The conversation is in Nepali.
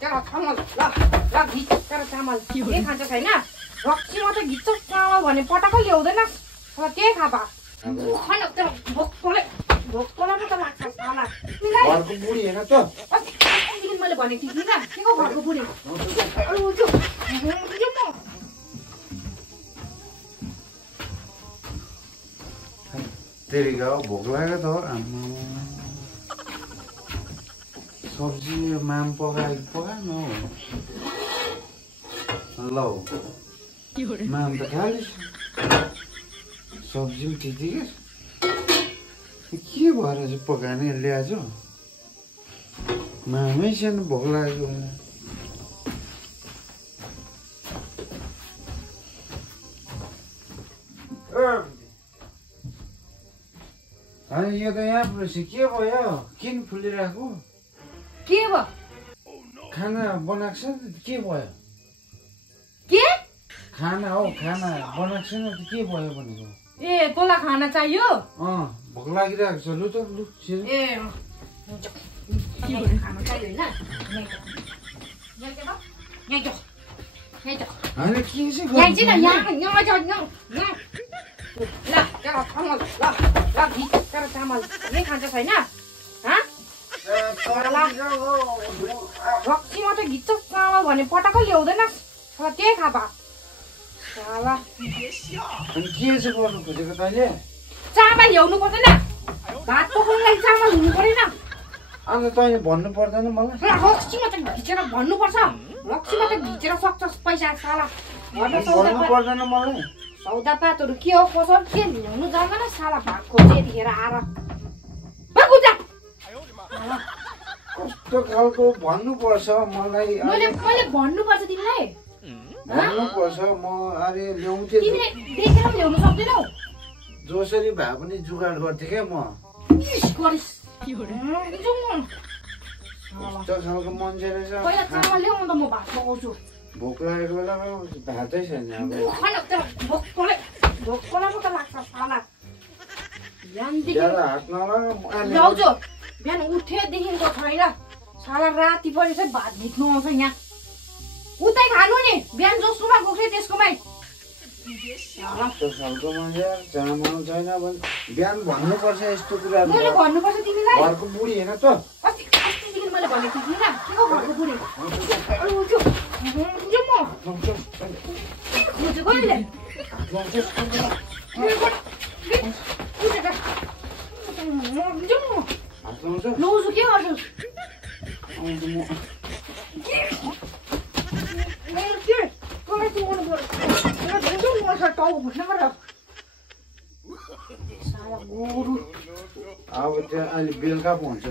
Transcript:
तेरो चामल ल घिच तेरो चामल के खान्छ छैन रक्सीमा त घिच्छ चामल भने पटक्कै ल्याउँदैन त्यही खा बा खान तेरो भोकले त लाग्छ साला घरको बुढी हैन त मैले भनेको थिएँ किन के को घरको बुढी तेरी गाउँ भोक लाग्यो त आम्मा सब्जी माम पकाएन ल माम त खाली सब्जी पनि त्यतिकै के भएर चाहिँ पकाने ल्याएछ मामै सानो भोक लागेको अनि यो त यहाँ पुरेपछि के भयो किन फुलिरहेको के भयो खाना बनाएको छ के भयो के खाना बनाएको छैन के भयो भनेको ए तँलाई खाना चाहियो भोक लागिरहेको छ लु त लु ए खाना चाहियो होइन के तेरो चामल के खान्छ छैन रक्सीमा त घिच्छ चामल भने पटक्कै ल्याउँदैन त्यही खा बा के चाहिँ गर्नु खोजेको तैँले चामल ल्याउनु पर्दैन भात पकाउनुलाई चामल हुनु परेन अन्त तैँले भन्नु पर्दैन मलाई रक्सीमा त घिचेर भन्नुपर्छ रक्सीमा त घिचेर सक्छ पैसा साला भन्नु पर्दैन मलाई सौदापातहरू के हो कसो के ल्याउनु जाँदैन साला भात खोज्यो यतिखेर आएर कस्तो खालको भन्नुपर्छ मलाई मैले भन्नुपर्छ तिमीलाई भन्नुपर्छ म अरे ल्याउँथे तिमीले देखेर पनि ल्याउनु सक्दैनौ जसरी भए पनि जुगाड गर्थेँ क्या म कस्तो खालको मान्छे रहेछ पहिला चामल ल्याउ अन्त म भात पकाउँछु भोक लागेको बेलामा भातै छैन अब भोकले त लाग्छ साला हात ल्याउँछु बिहान उठेदेखिको छैन साला राति परि चाहिँ भात भिज्नु आउँछ यहाँ उतै खानु नि बिहान जसकोमा गएको थिएँ त्यसकोमै खालको मान्छे चामल छैन भने बिहान भन्नुपर्छ यस्तो कुरा मैले भन्नुपर्छ तिमीलाई घरको बुढी होइन त अस्तिदेखि मैले भनेको थिएँ किन के को घरको बुढी लौजु के गर्छु अब त्यो अहिले बेलुका पो हुन्छ